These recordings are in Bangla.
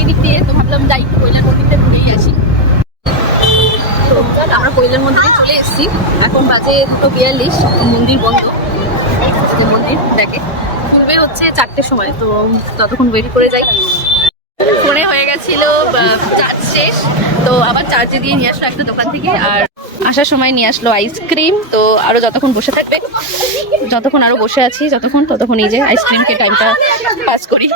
এই দিক দিয়ে, তো ভাবলাম যাই কৈলার মন্দিরটা ঘুরেই আসি। তো আমরা কৈলার মন্দিরে চলে এসেছি, এখন বাজে 2:42, মন্দির বন্ধ। যে মন্দির দেখে খুলবে হচ্ছে 4টের সময়, তো ততক্ষণ ওয়েট করে যাই। ফোনে হয়ে গেছিল চার্জ শেষ, তো আবার চার্জে দিয়ে নিয়ে আসলো একটা দোকান থেকে, আর আসার সময় নিয়ে আসলো আইসক্রিম। তো আরো যতক্ষণ বসে থাকবে, যতক্ষণ আরো বসে আছি ততক্ষণ এই যে আইসক্রিম খেয়ে টাইমটা পাস করি।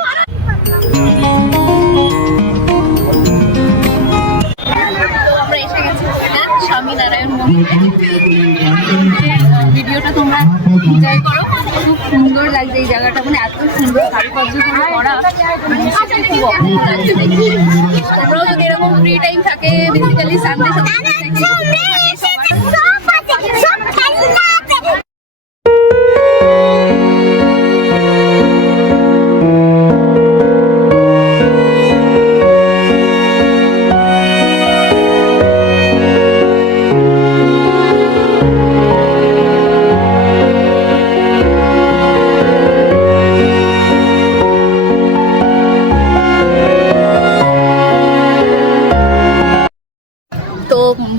আমরা এসে গেছি স্বামীনারায়ণ মন্দিরে। ভিডিওটা তোমরা এনজয় করো, খুব সুন্দর লাগছে এই জায়গাটা, মানে এত সুন্দর কারুকার্য করে করা, খুব অপূর্ব লাগছে দেখি। তোমরাও যদি এরকম ফ্রি টাইম থাকে, বেসিক্যালি সানডে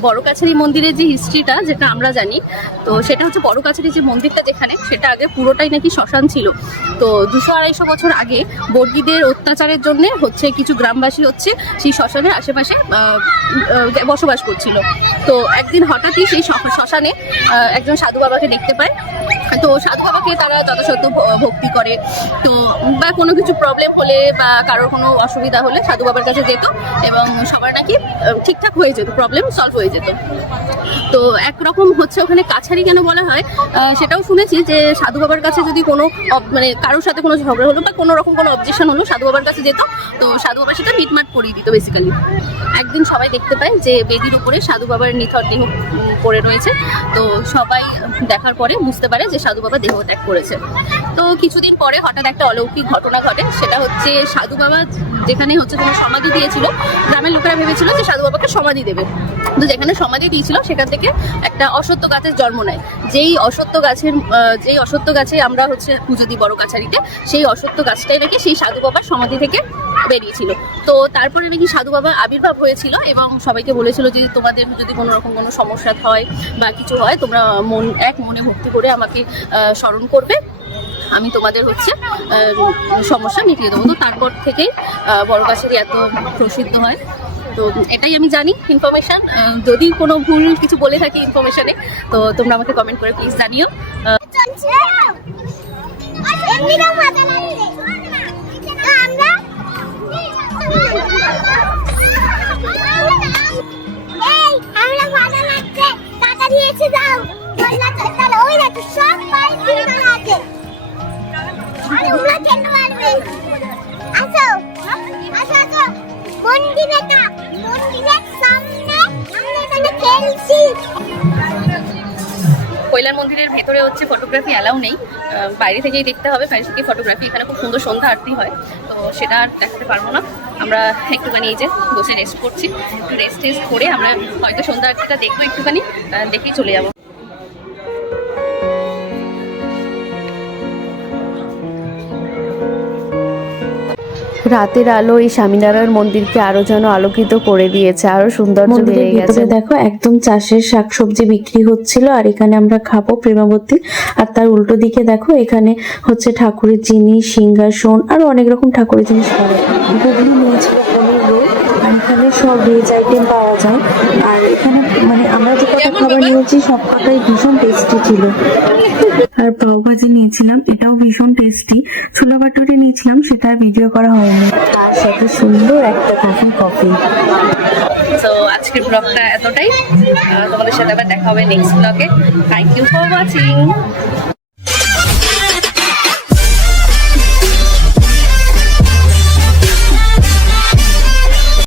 বড় কাছারি মন্দিরের যে হিস্ট্রিটা, যেটা আমরা জানি, তো সেটা হচ্ছে বড় কাছারি যে মন্দিরটা যেখানে, সেটা আগে পুরোটাই নাকি শ্মশান ছিল। তো 200-250 বছর আগে বর্গীদের অত্যাচারের জন্য হচ্ছে কিছু গ্রামবাসী হচ্ছে সেই শ্মশানের আশেপাশে বসবাস করছিল। তো একদিন হঠাৎই সেই শ্মশানে একজন সাধু বাবাকে দেখতে পায়। তো সাধু বাবাকে তারা যথাযথ ভক্তি করে, তো বা কোনো কিছু প্রবলেম হলে বা কারোর কোনো অসুবিধা হলে সাধু বাবার কাছে যেত, এবং সবার নাকি ঠিকঠাক হয়ে যেত, প্রবলেম সলভ হয়ে যেত। তো একরকম হচ্ছে ওখানে কাছারি কেন বলা হয় সেটাও শুনেছি, যে সাধু বাবার কাছে যদি কোনো মানে কারোর সাথে কোনো ঝগড়া হলো বা কোনো রকম কোনো অবজেকশন হলো, সাধু বাবার কাছে যেত, তো সাধু বাবা সেটা মিটমাট করিয়ে দিত বেসিক্যালি। একদিন সবাই দেখতে পায় যে বেদির উপরে সাধু বাবার নিথর দেহ পড়ে রয়েছে। তো সবাই দেখার পরে বুঝতে পারে যে সাধু বাবা দেহ ত্যাগ করেছে। তো কিছুদিন পরে হঠাৎ একটা অলৌকিক ঘটনা ঘটে, সেটা হচ্ছে সাধু বাবা যেখানে হচ্ছে তোমার সমাধি দিয়েছিল, গ্রামের লোকেরা ভেবেছিল যে সাধু বাবাকে সমাধি দেবে। তো যেখানে সমাধি দিয়েছিল সেখান থেকে একটা অশ্বত্থ গাছের জন্ম নেয়। যেই অশ্বত্থ গাছে আমরা হচ্ছে পুজো দিই বড় কাছারিতে, সেই অশ্বত্থ গাছটাই নাকি সেই সাধু বাবার সমাধি থেকে বেরিয়েছিল। তো তারপরে নাকি সাধু বাবা আবির্ভাব হয়েছিল, এবং সবাইকে বলেছিল যে তোমাদের যদি কোনো রকম কোনো সমস্যা হয় বা কিছু হয়, তোমরা এক মনে ভক্তি করে আমাকে স্মরণ করবে, আমি তোমাদের হচ্ছে সমস্যা মিটিয়ে দেবো। তো তারপর থেকেই বড় কাছারি এত প্রসিদ্ধ হয়। তো এটাই আমি জানি ইনফরমেশন। যদি কোনো ভুল কিছু বলে থাকি ইনফরমেশনে, তো তোমরা আমাকে কমেন্ট করে প্লিজ জানিও। কৈলার মন্দিরের ভেতরে হচ্ছে ফটোগ্রাফি অ্যালাউ নেই, বাইরে থেকেই দেখতে হবে, বাইরে থেকেই ফটোগ্রাফি। এখানে খুব সুন্দর সন্ধ্যা আরতি হয়, তো সেটা আর দেখাতে পারবো না। আমরা একটুখানি এই যে বসে রেস্ট করছি, একটু রেস্ট করে আমরা হয়তো সন্ধ্যা আরতিটা দেখবো, একটুখানি দেখেই চলে যাবো। রাতের আলো এই স্বামীনারায়ণ মন্দিরকে আরো যেন আলোকিত করে দিয়েছে, আরো সৌন্দর্য বেড়ে গেছে। দেখো একদম চাষের শাকসবজি বিক্রি হচ্ছিল, আর এখানে আমরা খাবো প্রেমাবতী। আর তার উল্টো দিকে দেখো এখানে হচ্ছে ঠাকুরের জিনিস, সিংহাসন, আরো অনেক রকম ঠাকুরের জিনিস পাওয়া যায়। গুগলি নিয়েছিল পনির রোল, আর এখানে সব ভেজ আইটেম পাওয়া যায়। আর এখানে মানে আমরা যে কটা খাবার নিয়েছি সব কটাই ভীষণ টেস্টি ছিল। আর পাও ভাজি নিয়েছিলাম, এটাও ভীষণ টেস্টি। ছোলা বাটুরে নিয়েছিলাম, সেটা ভিডিও করা হয়নি। তার সাথে সুন্দর একটা কফি। তো আজকের ব্লগটা এতটাই, তোমাদের সাথে আবার দেখা হবে next blog. Thank you for watching.